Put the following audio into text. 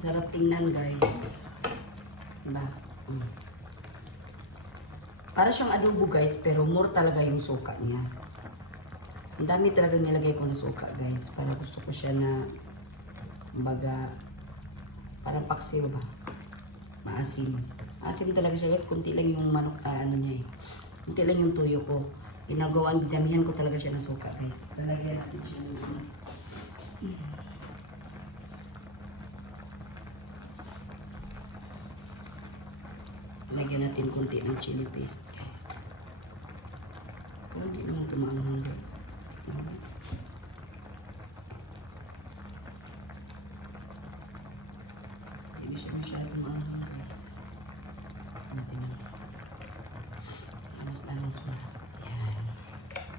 Sarap tingnan, guys. Diba? Para siyang adobo, guys, pero more talaga yung suka niya. Ang dami talaga nilagay ko na suka, guys. Para gusto ko siya na, kumbaga, parang paksiw ba? Maasim. Maasim talaga siya, guys. Kunti lang yung manok, ano niya eh. Kunti lang yung tuyo ko. Ginagawan, dinamihan ko talaga siya ng suka, guys. Talagyan natin siya ng ano. Lagyan natin kunti ng chili paste, guys. Pero hindi naman ito